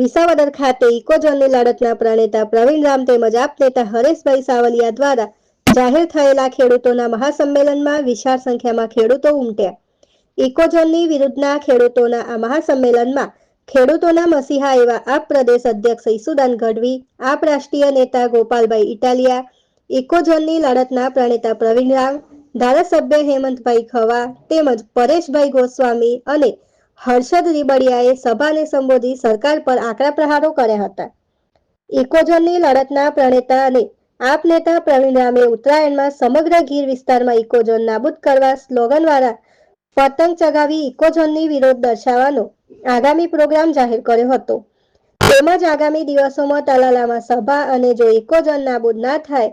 વિસાવદર ખાતે ઇકોઝોનની લડતના પ્રણેતા પ્રવીણ રામ તેમજ આપ નેતા હરેશભાઈ સાવલિયા દ્વારા જાહેર થયેલા ખેડૂતોના મહાસંમેલનમાં વિશાળ સંખ્યામાં ખેડૂતો ઉમટ્યા. ઇકોઝોનની વિરુદ્ધના ખેડૂતોના આ મહાસંમેલનમાં ખેડૂતોના મસીહા એવા આપ પ્રદેશ અધ્યક્ષ ઈસુદાન ગઢવી, આપ રાષ્ટ્રીય નેતા ગોપાલભાઈ ઇટાલિયા ઇકોઝોનની લડતના પ્રણેતા પ્રવીણ રામ, ધારાસભ્ય હેમંતભાઈ ખવા તેમજ પરેશભાઈ ગોસ્વામી અને હર્ષદ રીબડિયાએ સભાને સંબોધી સરકાર પર આકરા પ્રહારો કર્યા હતા. ઇકોઝોનની લડતના પ્રણેતા અને આપ નેતા પ્રવીણ રામે ઉત્તરાયણમાં સમગ્ર ગીર વિસ્તારમાં ઇકોઝોન નાબૂદ કરવા સ્લોગનવાળા પતંગ ચગાવી ઇકોઝોનની વિરોધ દર્શાવવાનો આગામી પ્રોગ્રામ જાહેર કર્યો હતો. તેમજ આગામી દિવસોમાં તલાલામાં સભા અને જો ઇકોઝોન નાબૂદ ના થાય,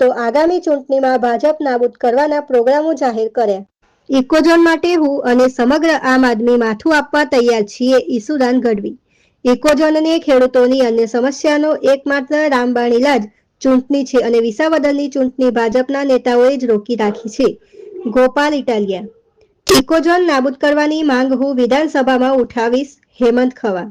તો આગામી ચૂંટણીમાં ભાજપ નાબૂદ કરવાના પ્રોગ્રામો જાહેર કર્યા. ઇકોઝોન માટે હું અને સમગ્ર આમ આદમી માથું આપવા તૈયાર છીએ, ઈસુદાન ગઢવી. ઇકોઝોનને ખેડૂતોની અન્ય સમસ્યાનો એકમાત્ર રામબાણ ઇલાજ ચૂંટણી છે અને વિસાવદરની ચૂંટણી ભાજપના નેતાઓએ જ રોકી રાખી છે. ગોપાલ ઇટાલિયા. ઇકોઝોન નાબૂદ કરવાની માંગ હું વિધાનસભામાં ઉઠાવીશ, હેમંત ખવા.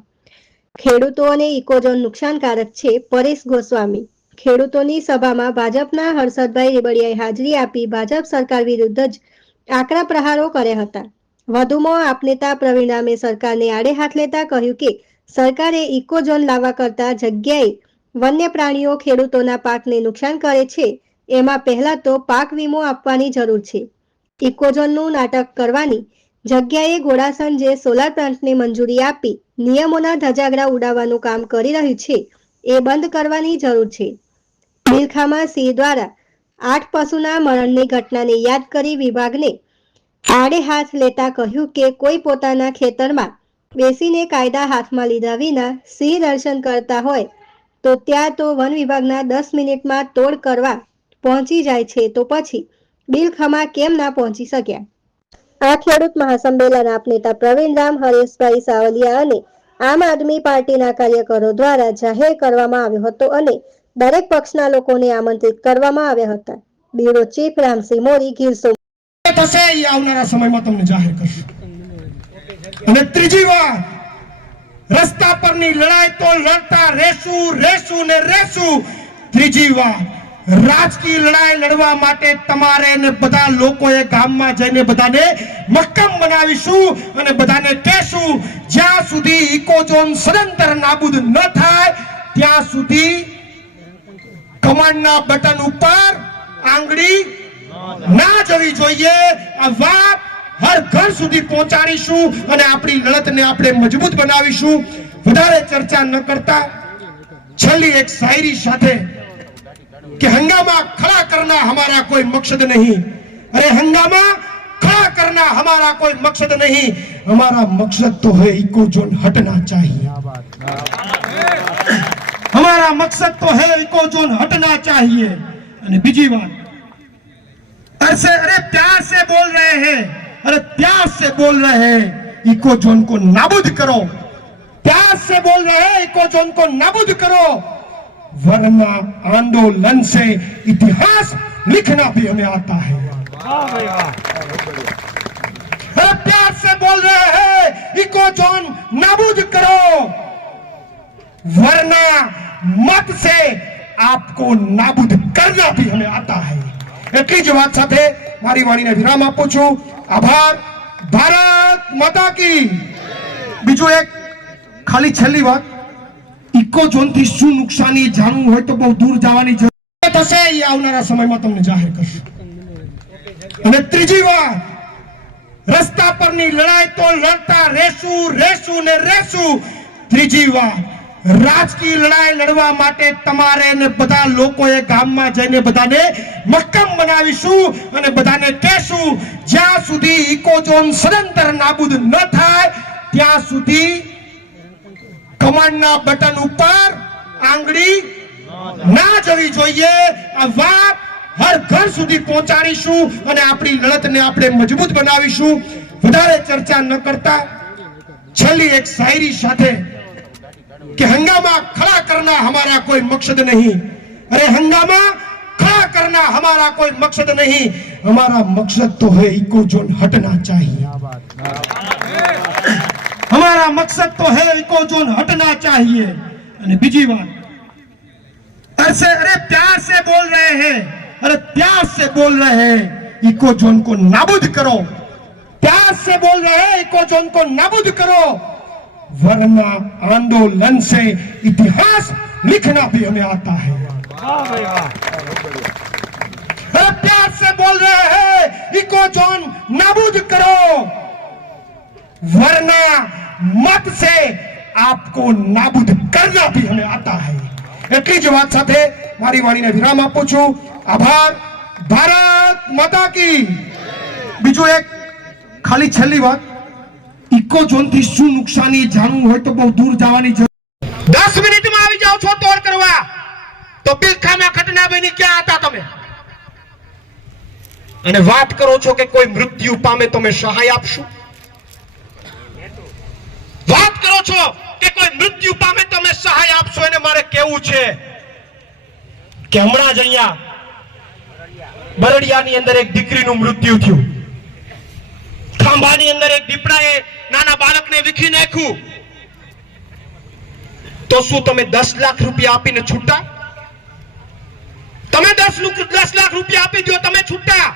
ખેડૂતો અને ઇકોઝોન નુકસાનકારક છે, પરેશ ગોસ્વામી. ખેડૂતોની સભામાં ભાજપના હર્ષદભાઈ રેબડિયાએ હાજરી આપી ભાજપ સરકાર વિરુદ્ધ જ આકરા પ્રહારો કર્યા હતા. વધુમાં આપ નેતા પ્રવીણ સરકારને આડે હાથ લેતા કહ્યું કે, સરકારે ઇકોઝોન લાવવા કરતા જગ્યાએ વન્ય પ્રાણીઓ ખેડૂતોના પાકને નુકસાન કરે છે, એમાં પહેલા તો પાક વીમો આપવાની જરૂર છે. ઇકોઝોનનું નાટક કરવાની જગ્યાએ ઘોડાસન જે સોલાર પ્લાન્ટને મંજૂરી આપી નિયમોના ધજાગરા ઉડાવવાનું કામ કરી રહ્યું છે, એ બંધ કરવાની જરૂર છે. મિલખામાં સિંહ દ્વારા આઠ પશુના મરણની ઘટનાને યાદ કરી વિભાગને આડે હાથ લેતા કહ્યું કે કોઈ પોતાના ખેતરમાં બેસીને કાયદા હાથમાં લીધા વિના સિંહ દર્શન કરતા હોય, તો ત્યાં તો વન વિભાગના દસ મિનિટમાં તોડ કરવા પહોંચી જાય છે, તો પછી બિલખમા કેમ ના પહોંચી શક્યા? આ ખેડૂત મહાસંમેલન નેતા પ્રવીણ રામ, હરેશભાઈ સાવલિયા અને આમ આદમી પાર્ટીના કાર્યકરો દ્વારા જાહેર કરવામાં આવ્યો હતો અને દરેક પક્ષના લોકોને આમંત્રિત કરવામાં આવ્યા હતા. બ્યુરો ચીફ રામસિંહ મોરી, ગીર થશે એ આવનારા સમયમાં તમને જાહેર કરશું. અને ત્રીજી વાર રસ્તા પરની લડાઈ તો લડતા રહેશું રહેશું ને રહેશું. ત્રીજી વાર રાજકીય લડાઈ લડવા માટે તમારે ને બધા લોકોએ ગામમાં જઈને બધાને મક્કમ બનાવીશું અને બધાને કહેશું, જ્યાં સુધી ઇકોઝોન સદંતર નાબૂદ ન થાય, ત્યાં સુધી કમાન્ડના બટન ઉપર આંગળી ના જવી જોઈએ. આ વાત હર ઘર સુધી પહોંચાડીશું અને આપણી લડતને આપણે મજબૂત બનાવીશું. વધારે ચર્ચા ન કરતા છેલ્લી એક શાયરી સાથે કે હંગામા ખડા કરના હમારા કોઈ મકસદ નહીં. અરે હંગામા ખડા કરના હમારા કોઈ મકસદ નહીં. અમારા મકસદ તો હે ઇકો ઝોન હટના ચાહીએ. हमारा मकसद तो है इको जोन हटना चाहिए અને બીજી વાત अरे अरे प्यार से बोल रहे हैं अरे प्यार से बोल रहे हैं इको जोन को नाबूद करो प्यार से बोल रहे हैं इको जोन को नाबूद करो वरना आंदोलन से इतिहास लिखना भी हमें आता है अरे प्यार से बोल रहे हैं इको जोन नाबूद करो वरना मत से आपको नाबूद करना भी हमें आता है એટલી જ વાત સાથે મારી વાણીને વિરામ આપું છું આભાર ભારત માતા કી બીજું એક ખાલી છેલ્લી વાત ઇકો ઝોન થી શું નુકસાની જાણવું હોય તો બહુ દૂર જવાની જરૂર થશે એ આવનારા સમયમાં તમને જાહેર કરશું અને ત્રીજી વાર રસ્તા પરની લડાઈ તો લડતા રહેશું રહેશું ને રહેશું ત્રીજી વાર રાજકીય લડાઈ લડવા માટે તમારે ને બધા લોકોએ ગામમાં જઈને બધાને મક્કમ બનાવીશું અને બધાને કહેશું, જ્યાં સુધી ઇકોઝોન સદંતર નાબૂદ ન થાય, ત્યાં સુધી કમાન્ડના બટન ઉપર આંગળી ના જવી જોઈએ. આ વાત હર ઘર સુધી પહોંચાડીશું અને આપણી લડતને આપણે મજબૂત બનાવીશું. વધારે ચર્ચા ન કરતા. છેલ્લી એક શાયરી સાથે कि हंगामा खड़ा करना हमारा कोई मकसद नहीं अरे हंगामा खड़ा करना हमारा कोई मकसद नहीं हमारा मकसद तो है इको जोन हटना चाहिए हमारा मकसद तो है इको जोन हटना चाहिए અને બીજી વાત ऐसे अरे प्यार से बोल रहे हैं अरे प्यार से बोल रहे हैं इको जोन को नाबूद करो प्यार से बोल रहे हैं इको जोन को नाबूद करो वरना आंदोलन से इतिहास लिखना भी हमें आता है। प्यार से बोल रहे हैं, इको जोन नबूद करो। वरना मत से आपको नाबूद करना भी हमें आता है। એટલી જ વાત સાથે મારી વાણીને વિરામ આપું છું आभार, भारत माता की। बीजू एक खाली छली बात। ઇકો ઝોનથી શું નુકસાની, જાણવું હોય તો બહુ દૂર જવાની જરૂર. દસ મિનિટમાં આવી જાઓ છો તોડ કરવા. તો બિલખામાં ઘટના બની ક્યાં હતા તમે? અને વાત કરો છો કે કોઈ મૃત્યુ પામે તમે સહાય આપશો? વાત કરો છો કે કોઈ મૃત્યુ પામે તમે સહાય આપશો એને મારે કેવું છે? કે હમણાં જ અહીંયા બરડિયાની અંદર એક દીકરીનું મૃત્યુ થયું. ખાંભાની અંદર એક દીપડાએ નાના બાળકને વિખી નાખ્યું. તો શું તમે દસ લાખ રૂપિયા આપીને છૂટા? તમે દસ દસ લાખ રૂપિયા આપી દો તમે છૂટા.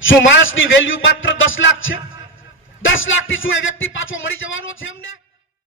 શું માણસની વેલ્યુ માત્ર દસ લાખ છે? દસ લાખથી શું એ વ્યક્તિ પાછો મળી જવાનો છે અમને